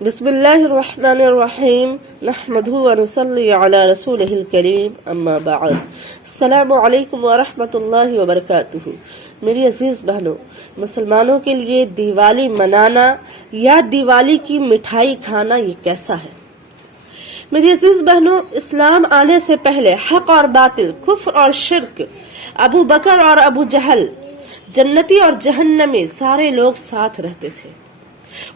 بسم اللہ الرحمن الرحیم نحمده ونصلی علی رسولہ الکریم اما بعد السلام علیکم ورحمۃ اللہ وبرکاتہ۔ میری عزیز بہنوں، مسلمانوں کے لیے دیوالی منانا یا دیوالی کی مٹھائی کھانا یہ کیسا ہے؟ میری عزیز بہنوں، اسلام آنے سے پہلے حق اور باطل، کفر اور شرک، ابو بکر اور ابو جہل، جنتی اور جہنمی، سارے لوگ ساتھ رہتے تھے،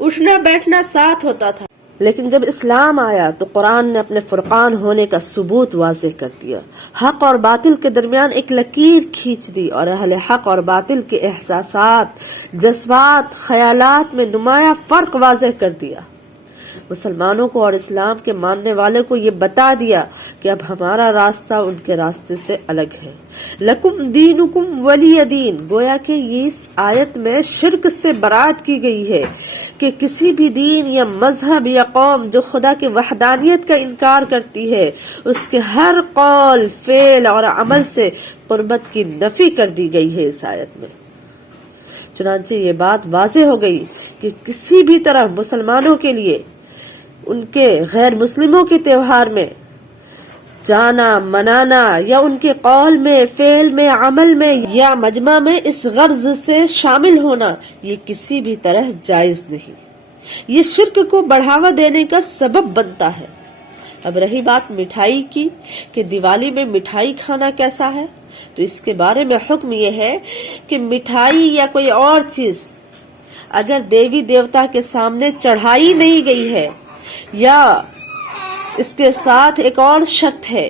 اٹھنا بیٹھنا ساتھ ہوتا تھا۔ لیکن جب اسلام آیا تو قرآن نے اپنے فرقان ہونے کا ثبوت واضح کر دیا، حق اور باطل کے درمیان ایک لکیر کھینچ دی اور اہل حق اور باطل کے احساسات، جذبات، خیالات میں نمایاں فرق واضح کر دیا۔ مسلمانوں کو اور اسلام کے ماننے والوں کو یہ بتا دیا کہ اب ہمارا راستہ ان کے راستے سے الگ ہے۔ لکم دینکم ولی دین، گویا کہ اس آیت میں شرک سے برات کی گئی ہے کہ کسی بھی دین یا مذہب یا قوم جو خدا کی وحدانیت کا انکار کرتی ہے، اس کے ہر قول، فعل اور عمل سے قربت کی نفی کر دی گئی ہے اس آیت میں۔ چنانچہ یہ بات واضح ہو گئی کہ کسی بھی طرح مسلمانوں کے لیے ان کے غیر مسلموں کے تہوار میں جانا، منانا یا ان کے قول میں، فعل میں، عمل میں یا مجمع میں اس غرض سے شامل ہونا یہ کسی بھی طرح جائز نہیں۔ یہ شرک کو بڑھاوا دینے کا سبب بنتا ہے۔ اب رہی بات مٹھائی کی کہ دیوالی میں مٹھائی کھانا کیسا ہے، تو اس کے بارے میں حکم یہ ہے کہ مٹھائی یا کوئی اور چیز اگر دیوی دیوتا کے سامنے چڑھائی نہیں گئی ہے، یا اس کے ساتھ ایک اور شرط ہے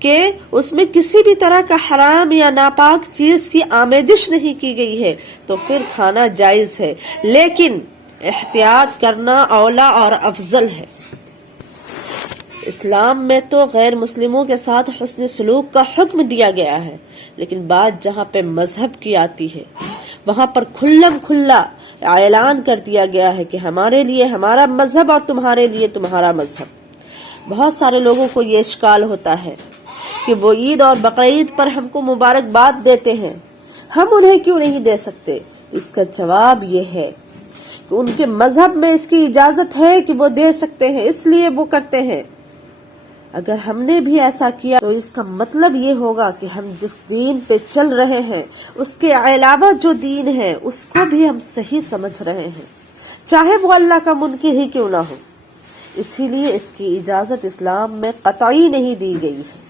کہ اس میں کسی بھی طرح کا حرام یا ناپاک چیز کی آمیزش نہیں کی گئی ہے، تو پھر کھانا جائز ہے، لیکن احتیاط کرنا اولا اور افضل ہے۔ اسلام میں تو غیر مسلموں کے ساتھ حسن سلوک کا حکم دیا گیا ہے، لیکن بات جہاں پہ مذہب کی آتی ہے وہاں پر کھلم کھلا اعلان کر دیا گیا ہے کہ ہمارے لیے ہمارا مذہب اور تمہارے لیے تمہارا مذہب۔ بہت سارے لوگوں کو یہ اشکال ہوتا ہے کہ وہ عید اور بقرعید پر ہم کو مبارکباد دیتے ہیں، ہم انہیں کیوں نہیں دے سکتے؟ اس کا جواب یہ ہے کہ ان کے مذہب میں اس کی اجازت ہے کہ وہ دے سکتے ہیں، اس لیے وہ کرتے ہیں۔ اگر ہم نے بھی ایسا کیا تو اس کا مطلب یہ ہوگا کہ ہم جس دین پہ چل رہے ہیں اس کے علاوہ جو دین ہے اس کو بھی ہم صحیح سمجھ رہے ہیں، چاہے وہ اللہ کا منکر ہی کیوں نہ ہو۔ اسی لیے اس کی اجازت اسلام میں قطعی نہیں دی گئی ہے۔